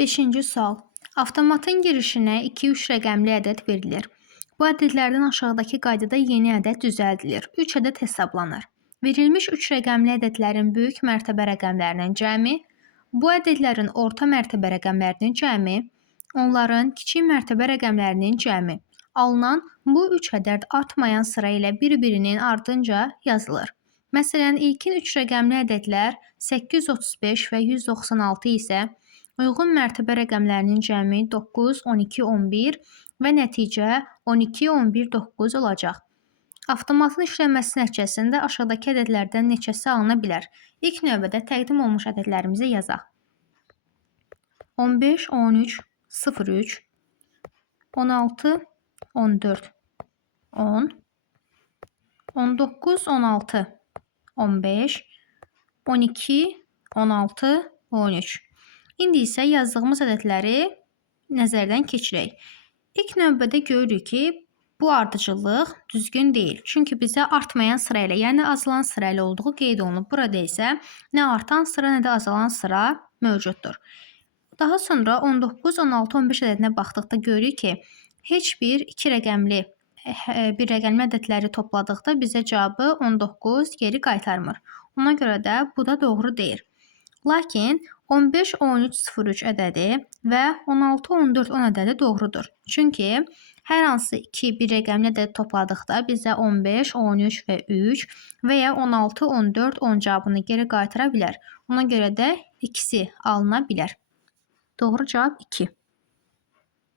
5-ci sual. Avtomatın girişinə 2-3 rəqəmli ədəd verilir. Bu ədədlərdən aşağıdakı qaydada yeni ədəd düzəldilir. 3 ədəd hesablanır. Verilmiş 3 rəqəmli ədədlərin böyük mərtəbə rəqəmlərinin cəmi, bu ədədlərin orta mərtəbə rəqəmlərinin cəmi, onların kiçik mərtəbə rəqəmlərinin cəmi. Alınan bu 3 ədəd artmayan sıra ilə bir-birinin ardınca yazılır. Məsələn, ilkin 3 rəqəmli ədədlər 835 və 196 isə uyğun mərtəbə rəqəmlərinin cəmi 9, 12, 11 və nəticə 12, 11, 9 olacaq. Avtomatın işlənməsi nəticəsində aşağıdakı ədədlərdən neçəsi alına bilər? İlk növbədə təqdim olmuş ədədlərimizi yazaq. 15, 13, 03, 16, 14, 10, 19, 16, 15, 12, 16, 13. İndi isə yazdığımız ədədləri nəzərdən keçirək. İlk növbədə görürük ki, bu ardıcıllıq düzgün deyil. Çünki bizə artmayan sıra ilə, yəni azalan sıra ilə olduğu qeyd olunub. Burada isə nə artan sıra, nə də azalan sıra mövcuddur. Daha sonra 19, 16, 15 ədədinə baxdıqda görürük ki, heç bir bir rəqəmli ədədləri topladıqda bizə cavabı 19 geri qaytarmır. Ona görə də bu da doğru deyil. Lakin 15, 13, 03 ədədi və 16, 14, 10 ədədi doğrudur. Çünki hər hansı bir rəqəmli ədədi topladıqda bizə 15, 13 və 3 və ya 16, 14, 10 cavabını geri qaytara bilər. Ona görə də ikisi alına bilər. Doğru cavab 2.